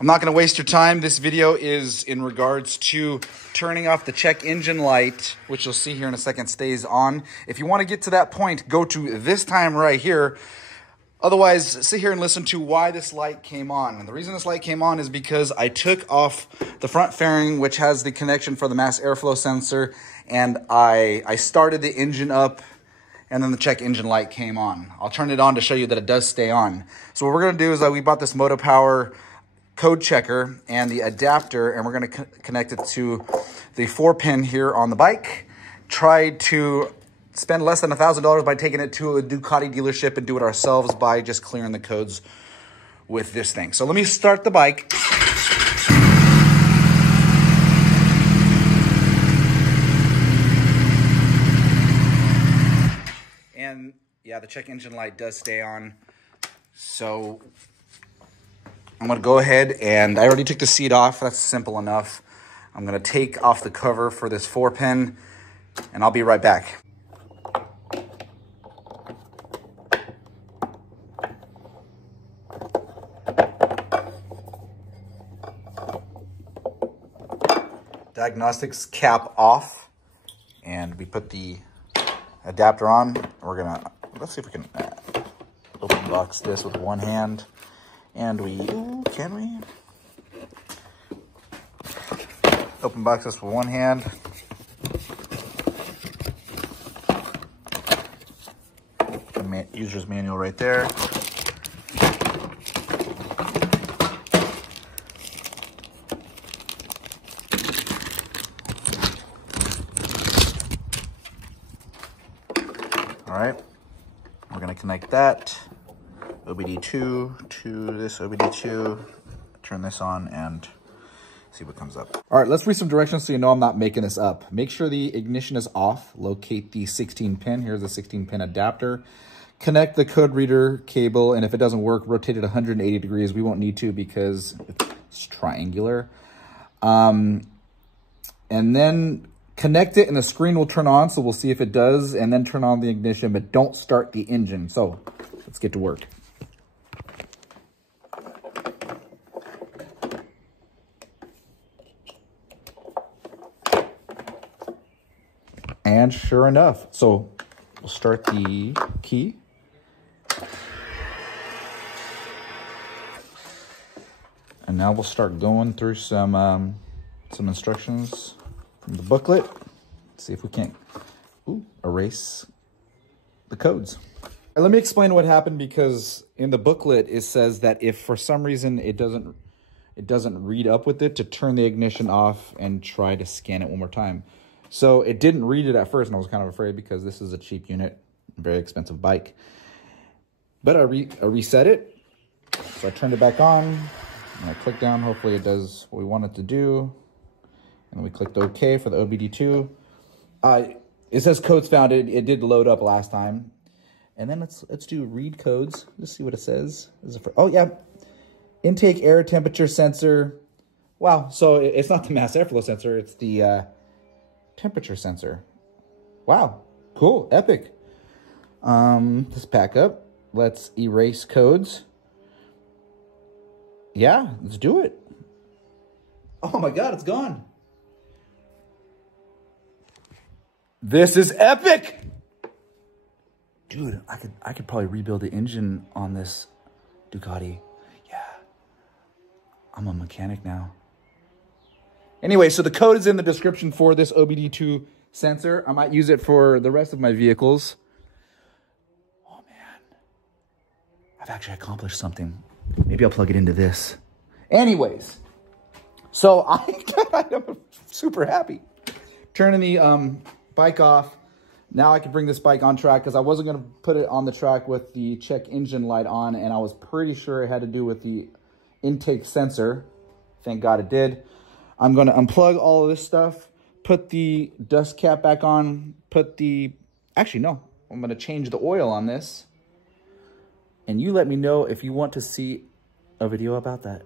I'm not going to waste your time. This video is in regards to turning off the check engine light, which you'll see here in a second stays on. If you want to get to that point, go to this time right here. Otherwise, sit here and listen to why this light came on. And the reason this light came on is because I took off the front fairing, which has the connection for the mass airflow sensor, and I started the engine up, and then the check engine light came on. I'll turn it on to show you that it does stay on. So what we're going to do is we bought this Motopower code checker and the adapter, and we're going to connect it to the 4-pin here on the bike. Tried to spend less than $1,000 by taking it to a Ducati dealership and do it ourselves by just clearing the codes with this thing. So let me start the bike. And yeah, the check engine light does stay on. So I'm gonna go ahead, and I already took the seat off. That's simple enough. I'm gonna take off the cover for this 4-pin, and I'll be right back. Diagnostics cap off, and we put the adapter on. We're gonna, let's see if we can open box this with one hand, and can we open box this with one hand? The user's manual right there. All right, we're gonna connect that OBD2 to this OBD2, turn this on and see what comes up. All right, let's read some directions so you know I'm not making this up. Make sure the ignition is off. Locate the 16-pin. Here's the 16-pin adapter. Connect the code reader cable, and if it doesn't work, rotate it 180 degrees. We won't need to because it's triangular. And then connect it and the screen will turn on, so we'll see if it does, and then turn on the ignition, but don't start the engine. So let's get to work. And sure enough, so we'll start the key. And now we'll start going through some instructions from the booklet. Let's see if we can't erase the codes. Let me explain what happened, because in the booklet it says that if for some reason it doesn't read up with it, to turn the ignition off and try to scan it one more time. So it didn't read it at first, and I was kind of afraid because this is a cheap unit, very expensive bike. But I reset it, so I turned it back on, and I clicked down. Hopefully it does what we want it to do. And then we clicked OK for the OBD2. It says codes found. It did load up last time. And then let's do read codes. Let's see what it says. Oh yeah, intake air temperature sensor. Wow, so it's not the mass airflow sensor. It's the temperature sensor. Wow, cool, epic. Let's back up. Let's erase codes. Yeah, let's do it. Oh my God, it's gone. This is epic. Dude, I could probably rebuild the engine on this Ducati. Yeah. I'm a mechanic now. Anyway, so the code is in the description for this OBD2 sensor. I might use it for the rest of my vehicles. Oh man. I've actually accomplished something. Maybe I'll plug it into this. Anyways, so I'm super happy. Turning the bike off. Now I can bring this bike on track, because I wasn't going to put it on the track with the check engine light on, and I was pretty sure it had to do with the intake sensor. Thank God it did. I'm going to unplug all of this stuff, put the dust cap back on, actually no, I'm going to change the oil on this. And you let me know if you want to see a video about that.